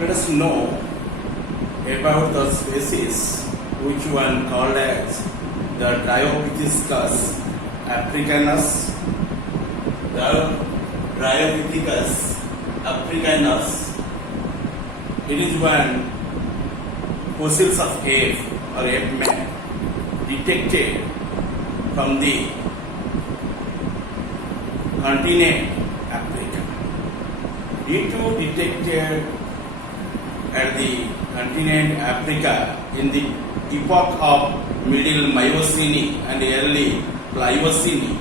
let us know about the species which one called as the Dryopithecus africanus. Dryopithecus africanus. It is one fossils of ape or ape man detected from the continent Africa. It was detected at the continent Africa in the epoch of Middle Miocene and early Pliocene.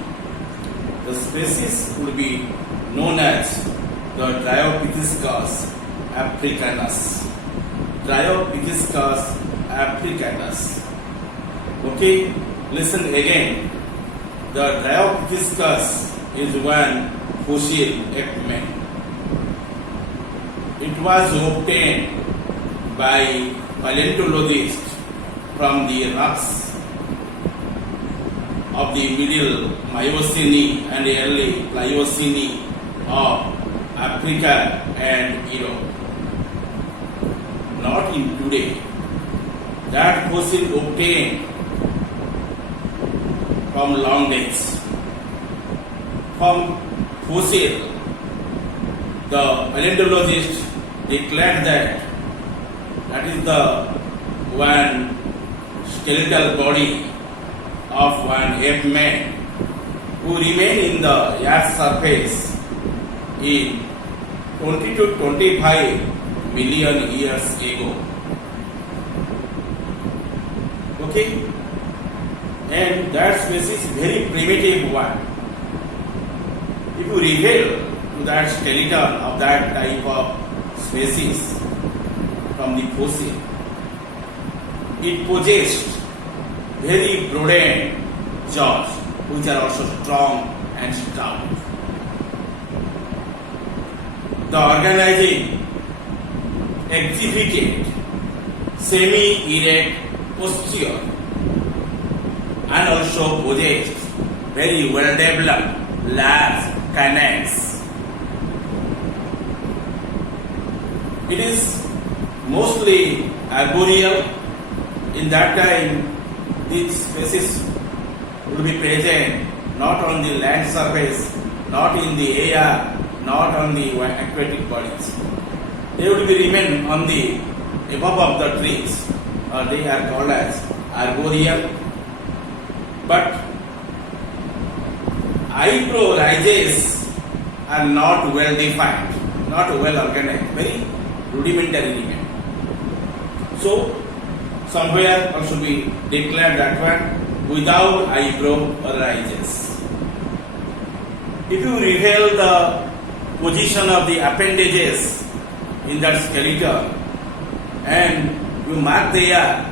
The species would be known as the Dryopithecus africanus. Dryopithecus africanus. Okay, listen again. The Dryopithecus is one fossil ape man. It was obtained by paleontologists from the rocks of the Middle Miocene and early Pliocene of Africa and Europe. Not in today. That fossil obtained from long days. From fossil, the paleontologists declared that is the one skeletal body of one ape man who remained in the earth's surface in 20 to 25 million years ago. Okay? And that species is very primitive one. If you reveal to that skeleton of that type of species from the fossil, it possessed very broadened jaws which are also strong and stout. The organism exhibited semi-erect posture and also possessed very well developed large canines. It is mostly arboreal. In that time, this species would be present not on the land surface, not in the air, not on the aquatic bodies. They would be remain on the above of the trees, or they are called as arboreal. But eyebrow ridges are not well defined, not well organized, very rudimentary remain. So somewhere also we declared that one without eyebrow ridges. If you reveal the position of the appendages in that skeleton and you mark there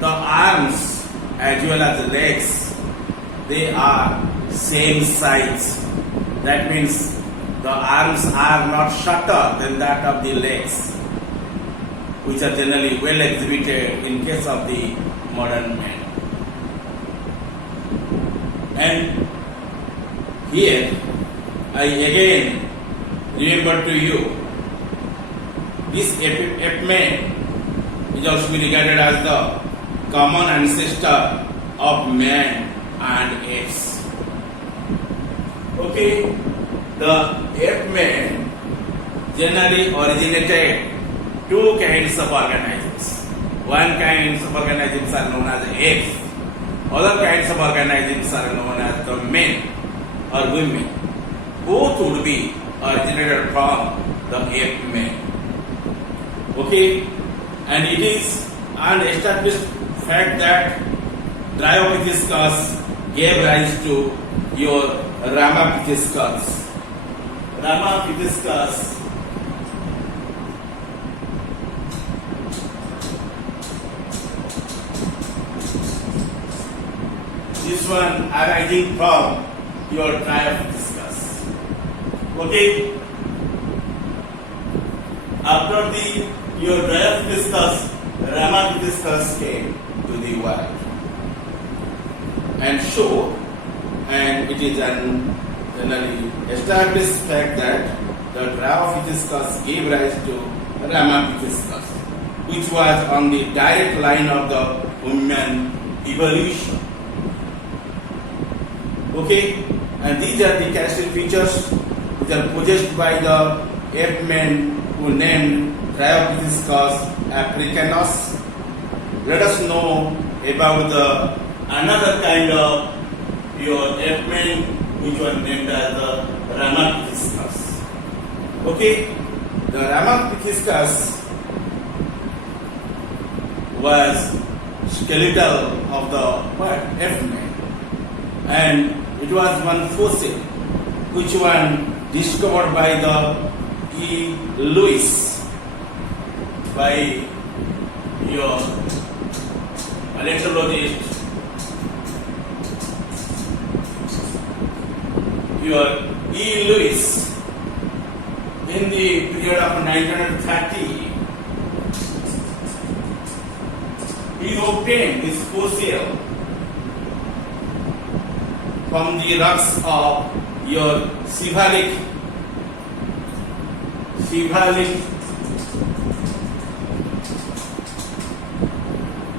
the arms as well as the legs, they are same size. That means the arms are not shorter than that of the legs, which are generally well exhibited in case of the modern man. And here I again remember to you, this ape man is also regarded as the common ancestor of man and apes. Okay, the ape man generally originated two kinds of organisms. One kind of organisms are known as apes. Other kinds of organisms are known as the men or women. Both would be originated from the ape man. Okay, and it is an established fact that Dryopithecus gave rise to your Ramapithecus. Ramapithecus this one arising from your Dryopithecus. Okay. After your Dryopithecus, Ramapithecus came to the world. And so, and it is an generally established fact that the Dryopithecus gave rise to Ramapithecus, which was on the direct line of the human evolution. Okay, and these are the characteristic features which are possessed by the ape men who named Dryopithecus africanus. Let us know about the another kind of your ape men which was named as the Ramapithecus. Okay, the Ramapithecus was skeletal of the ape man, and it was one fossil which one discovered by the E. Lewis, by your paleontologist, your E. Lewis, in the period of 1930. He obtained this fossil from the rocks of your Sivalik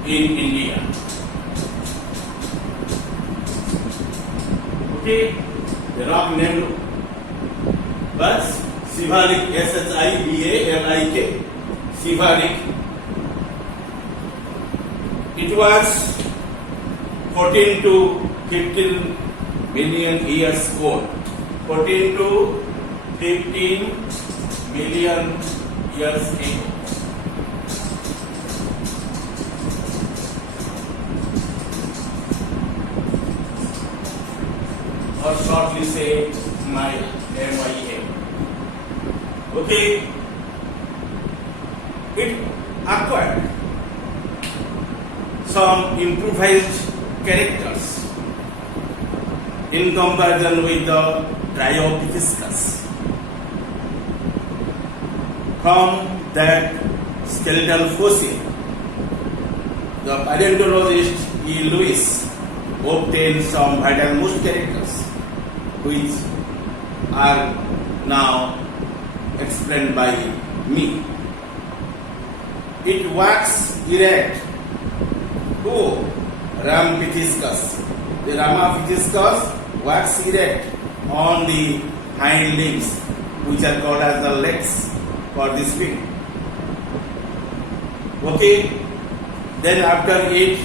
in India. Okay, the rock named was Sivalik, Sibalik, Sivalik. It was 14 to 15 million years old. 14 to 15 million years ago. Or shortly say Maya, M-I-A. Okay, it acquired some improvised characters in comparison with the Dryopithecus. From that skeletal fossil, the paleontologist E. Lewis obtained some vital most characters which are now explained by me. It walks erect. Oh, Ramapithecus. The Ramapithecus walks erect on the hind limbs, which are called as the legs for this wing. Okay, then after it,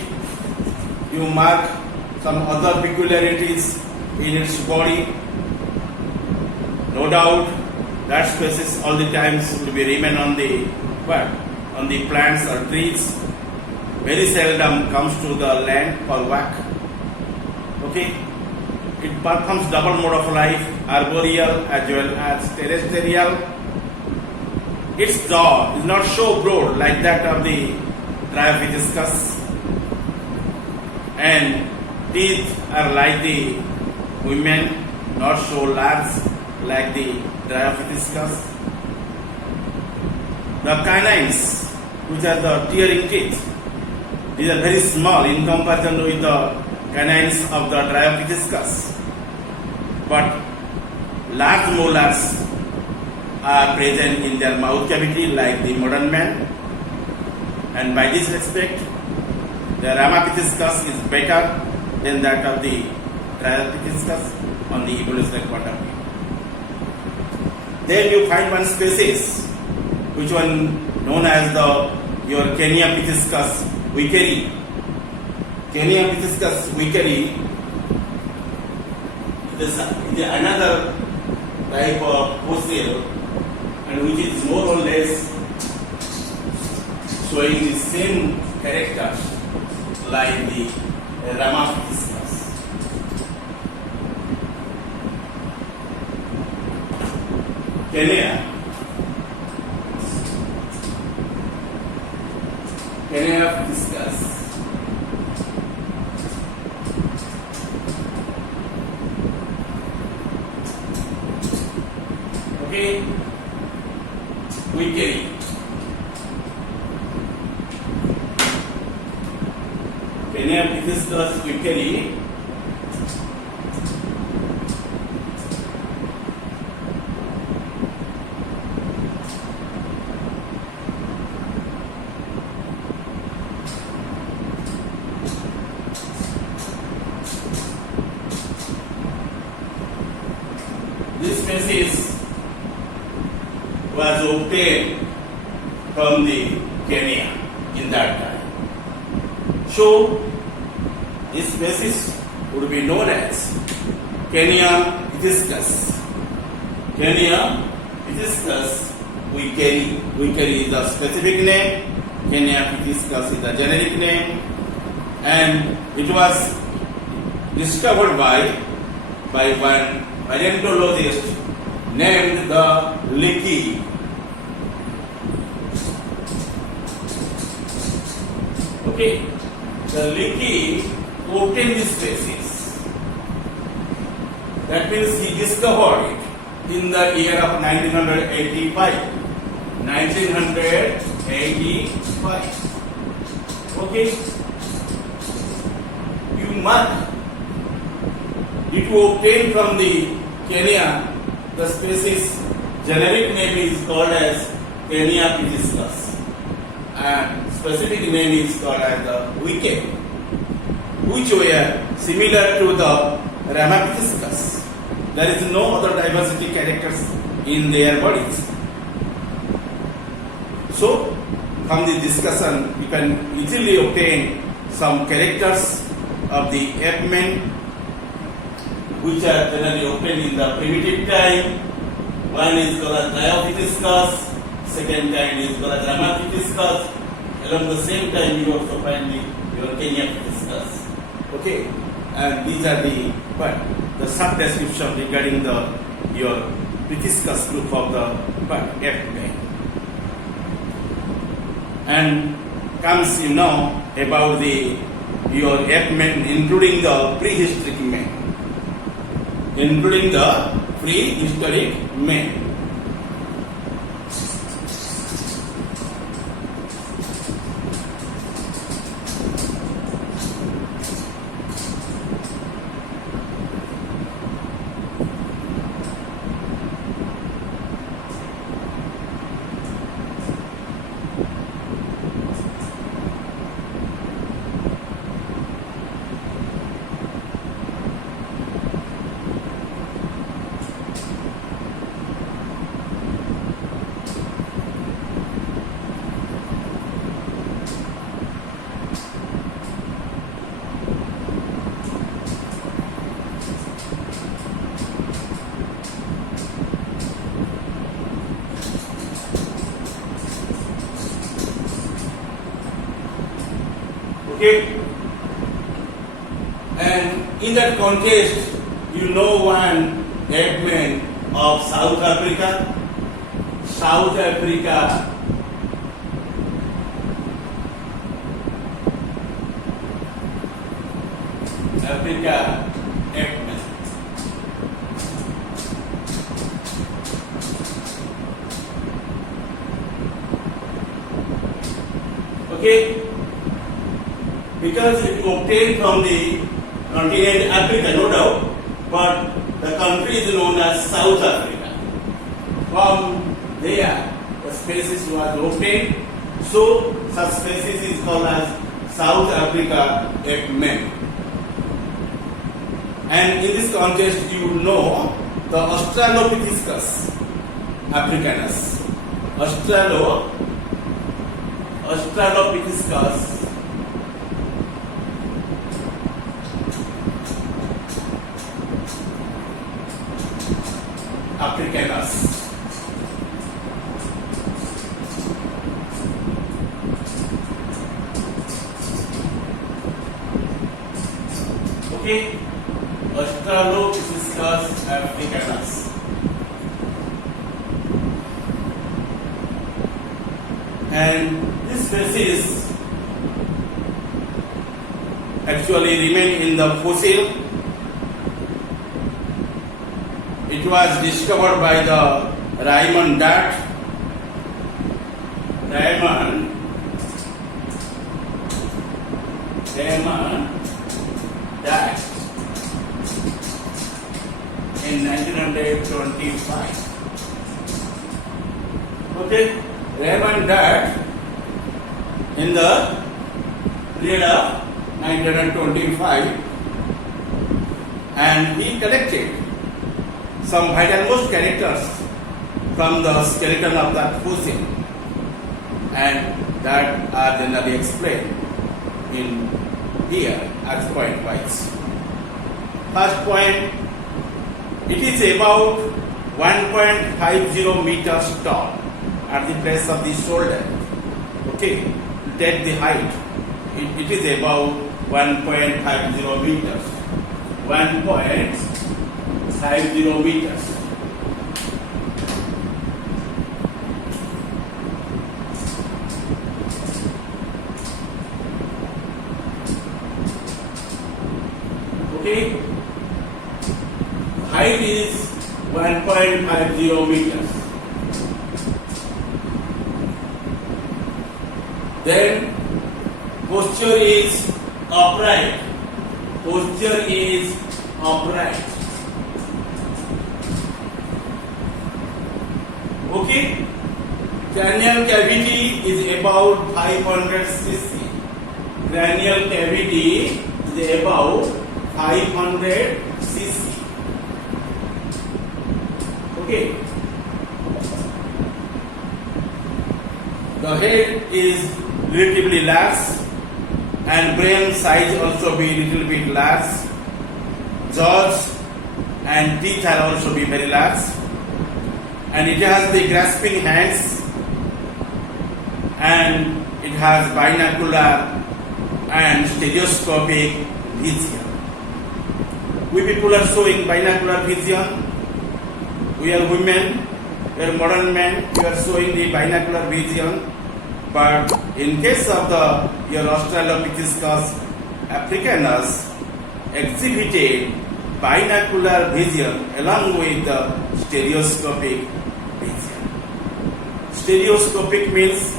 you mark some other peculiarities in its body. No doubt that species all the times will be remain on the what? On the plants or trees. Very seldom comes to the land for work. Okay, it performs double mode of life, arboreal as well as terrestrial. Its jaw is not so broad like that of the Dryopithecus, and teeth are like the women, not so large like the Dryopithecus. The canines, which are the tearing teeth, these are very small in comparison with the canines of the Dryopithecus, but large molars are present in their mouth cavity like the modern man, and by this respect, the Ramapithecus is better than that of the Dryopithecus on the evolutionary point of view. Then you find one species, which one known as your Keniapithecus wickeri. Keniapithecus wickeri is another type of fossil, and which is more or less showing the same characters like the Ramapithecus. Keniapithecus. Okay, wickeri. Keniapithecus wickeri was obtained from the Kenya in that time. So, this species would be known as Kenya hibiscus. Kenya hibiscus weekeri. Weekeri is the specific name, Kenya hibiscus is the generic name, and it was discovered by one paleontologist named the Leakey. Okay, the Leakey obtained this species. That means he discovered it in the year of 1985. 1985. Okay, you mark it obtained from the Kenya. The species generic name is called as Kenya hibiscus, and specific name is called as the wicked, which were similar to the Ramapithecus. There is no other diversity characters in their bodies. So, from the discussion, you can easily obtain some characters of the ape men, which are generally obtained in the primitive time. One is called as Diopithecus, second kind is called as Ramapithecus. Along the same time, you also find your Kenya hibiscus. Okay, and these are the sub description regarding your Pithecus group of the ape men. And comes about your ape men, including the prehistoric men. Including the prehistoric men. Okay, and in that context, you know one ape man of South Africa. South Africa. Africa ape man. Okay. Because it obtained from the continent Africa, no doubt, but the country is known as South Africa. From there, the species was obtained, so such species is called as South Africa ape man. And in this context, you know the Australopithecus africanus. Australopithecus africanus. Okay, Australopithecus africanus. And this species actually remain in the fossil. It was discovered by the Raymond Dart. Raymond Dart in 1925. Okay, Raymond Dart in the period of 1925, and he collected some vitalmost characters from the skeleton of that fossil, and that are generally explained in here as point wise. First point, it is about 1.50 meters tall at the base of the shoulder. Okay, take the height. It is about 1.50 meters. 1.50 meters. Okay, height is 1.50 meters. Then posture is upright. Posture is upright. Okay, cranial cavity is about 500 cc. Cranial cavity is about 500 cc. Okay. The head is relatively large and brain size also be little bit large. Jaws and teeth are also be very large. And it has the grasping hands, and it has binocular and stereoscopic vision. We people are showing binocular vision. We are women, we are modern men, we are showing the binocular vision. But in case of your Australopithecus africanus exhibited binocular vision along with the stereoscopic vision. Stereoscopic means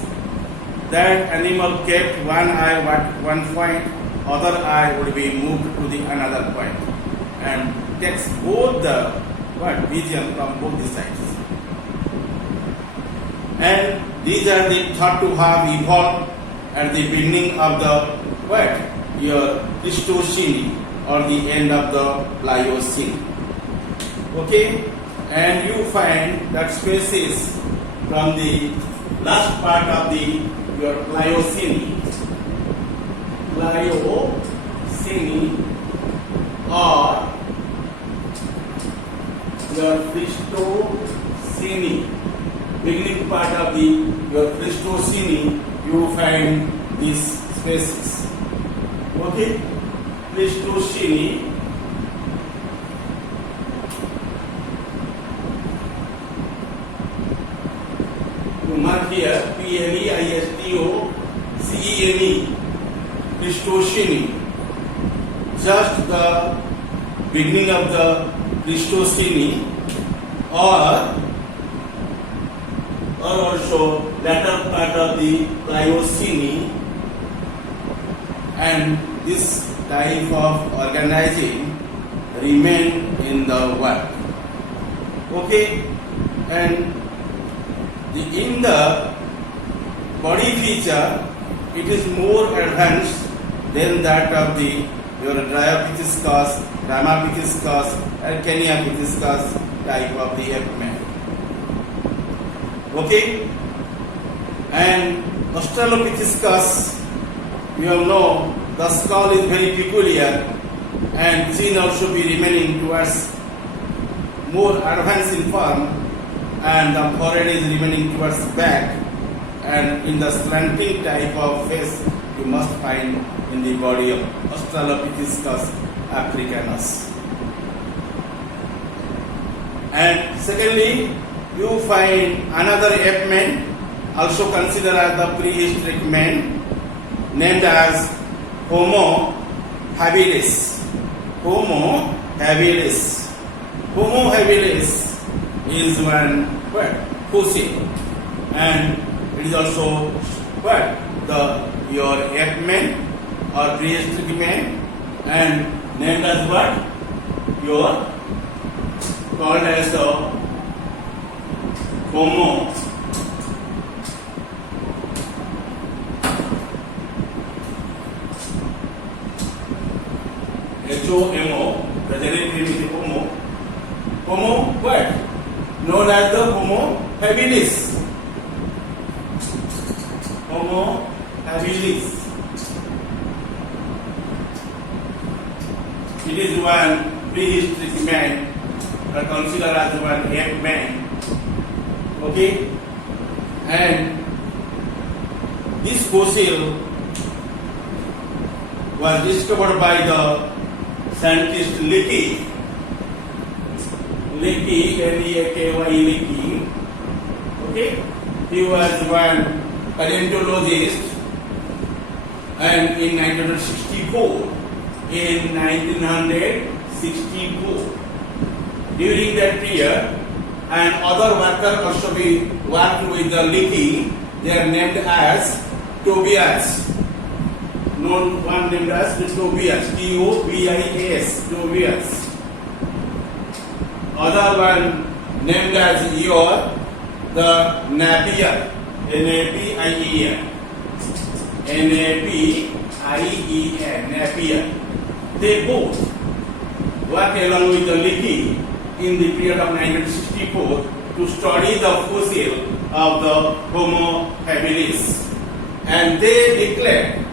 that animal kept one eye at one point, other eye would be moved to the another point, and takes both the vision from both the sides. And these are the thought to have evolved at the beginning of the your Pleistocene or the end of the Pliocene. Okay, and you find that species from the last part of your Pliocene or your Pleistocene, beginning part of your Pleistocene, you find these species. Okay, Pleistocene. You mark here Pleistocene, Pleistocene. Just the beginning of the Pleistocene, or also latter part of the Pliocene, and this type of organizing remain in the world. Okay, and in the body feature, it is more advanced than that of your Dryopithecus, Ramapithecus, and Kenyanopithecus type of the ape-man. Okay, and Australopithecus, you all know the skull is very peculiar, and chin also be remaining towards more advanced in form, and the forehead is remaining towards back, and in the slanting type of face you must find in the body of Australopithecus africanus. And secondly, you find another ape man, also considered as the prehistoric man, named as Homo habilis. Homo habilis. Homo habilis is one fossil, and it is also your ape man or prehistoric man, and named as your called as the Homo. H-O-M-O, the generic name is Homo. Homo known as the Homo habilis. Homo habilis. It is one prehistoric man, or considered as one ape man. Okay, and this fossil was discovered by the scientist Leakey. Leakey, L-E-A-K-Y, Leakey. Okay, he was one paleontologist, and in 1964, during that period, and other workers also be worked with the Leakey. They are named as Tobias. One named as Tobias, T-O-B-I-A-S, Tobias. Other one named as Eeyore, the Napier, N-A-P-I-E-R, N-A-P-I-E-R, Napier. They both worked along with the Leakey in the period of 1964 to study the fossil of the Homo habilis, and they declared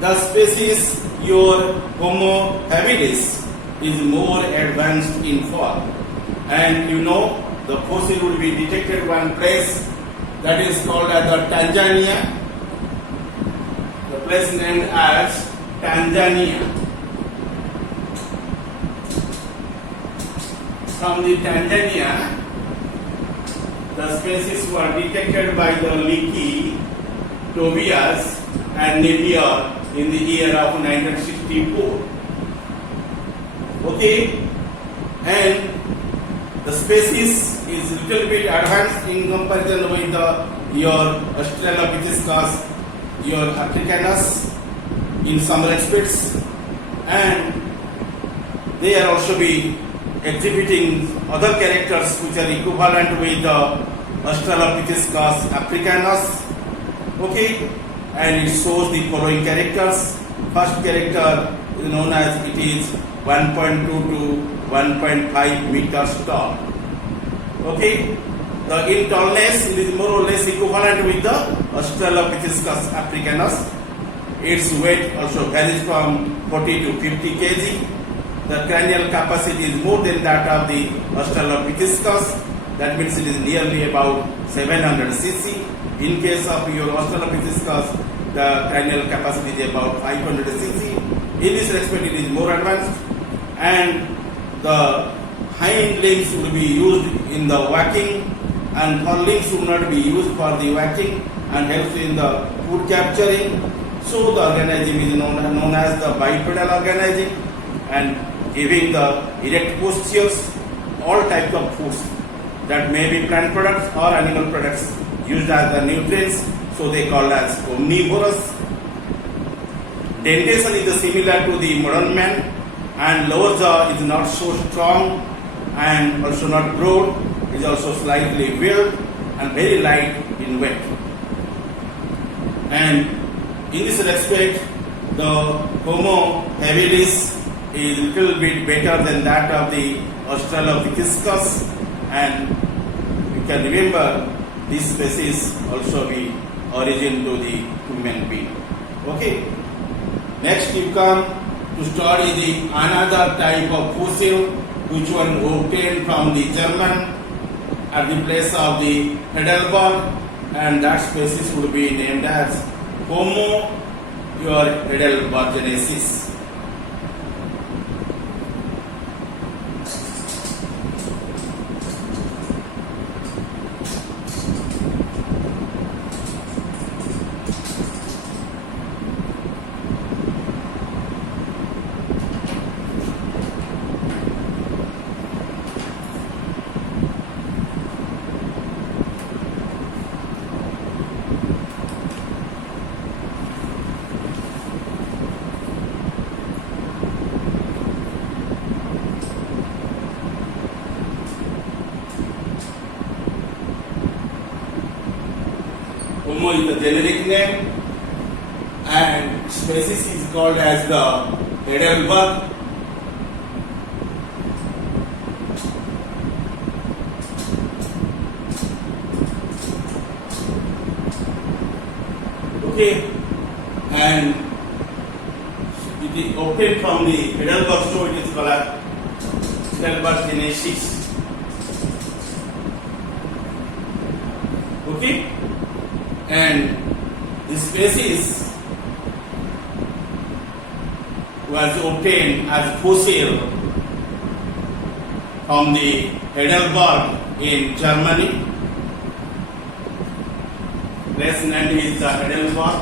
the species your Homo habilis is more advanced in form, and you know the fossil will be detected one place that is called as the Tanzania, the place named as Tanzania. From the Tanzania, the species were detected by the Leakey, Tobias, and Napier in the year of 1964. Okay, and the species is little bit advanced in comparison with your Australopithecus, your Africanus in some respects, and they are also be exhibiting other characters which are equivalent with the Australopithecus africanus. Okay, and it shows the following characters. First character is known as it is 1.2 to 1.5 meters tall. Okay, in tallness it is more or less equivalent with the Australopithecus africanus. Its weight also varies from 40 to 50 kg. The cranial capacity is more than that of the Australopithecus. That means it is nearly about 700 cc. In case of your Australopithecus, the cranial capacity is about 500 cc. In this respect, it is more advanced, and the hind limbs will be used in the walking, and forelimbs will not be used for the walking and helps in the food capturing. So the organism is known as the bipedal organism, and giving the erect postures, all types of foods that may be plant products or animal products used as the nutrients, so they call as omnivorous. Dentation is similar to the modern man, and lower jaw is not so strong and also not broad, is also slightly weird and very light in weight. And in this respect, the Homo habilis is a little bit better than that of the Australopithecus, and you can remember this species also be origin to the human being. Okay. Next you come to study the another type of fossil which one obtained from the German at the place of the Heidelberg, and that species would be named as Homo heidelbergensis. Homo is the generic name, and species is called as the Heidelberg. Okay, and it is obtained from the Heidelberg stone. It is called as Heidelberg genesis. Okay, and this species was obtained as fossil from the Heidelberg in Germany. Place name is the Heidelberg.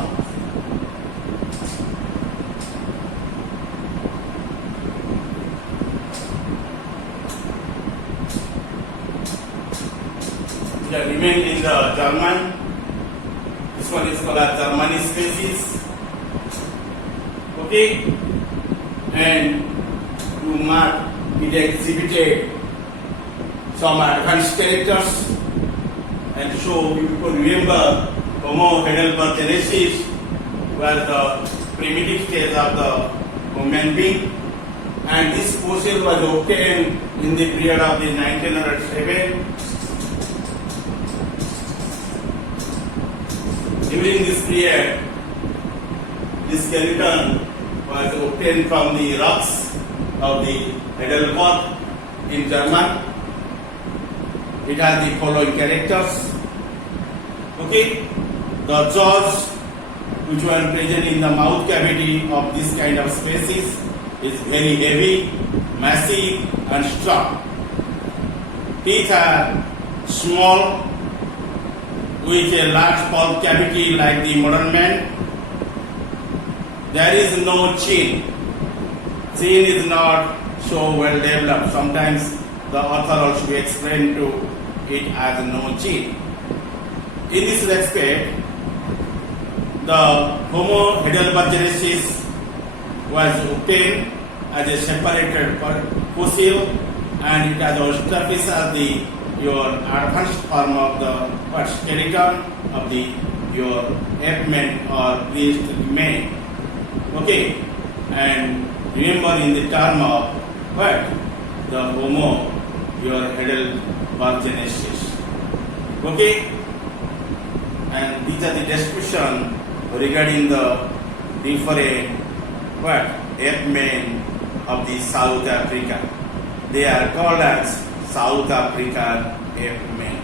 It remained in the German. This one is called as Germany species. Okay, and to mark it exhibited some advanced characters, and so you could remember Homo heidelbergensis was the primitive stage of the human being, and this fossil was obtained in the period of the 1907. During this period, this skeleton was obtained from the rocks of the Heidelberg in Germany. It has the following characters. Okay, the jaws which were present in the mouth cavity of this kind of species is very heavy, massive and strong. Teeth are small with a large pulp cavity like the modern man. There is no chin. Chin is not so well developed. Sometimes the author also explained to it as no chin. In this respect, the Homo heidelbergensis was obtained as a separated fossil, and it has established as your advanced form of the skeleton of the your ape-man or priest-man. Okay, and remember in the term of what? The Homo, your heidelbergensis. Okay, and these are the description regarding the different what? Ape-men of the South Africa. They are called as South African ape-men.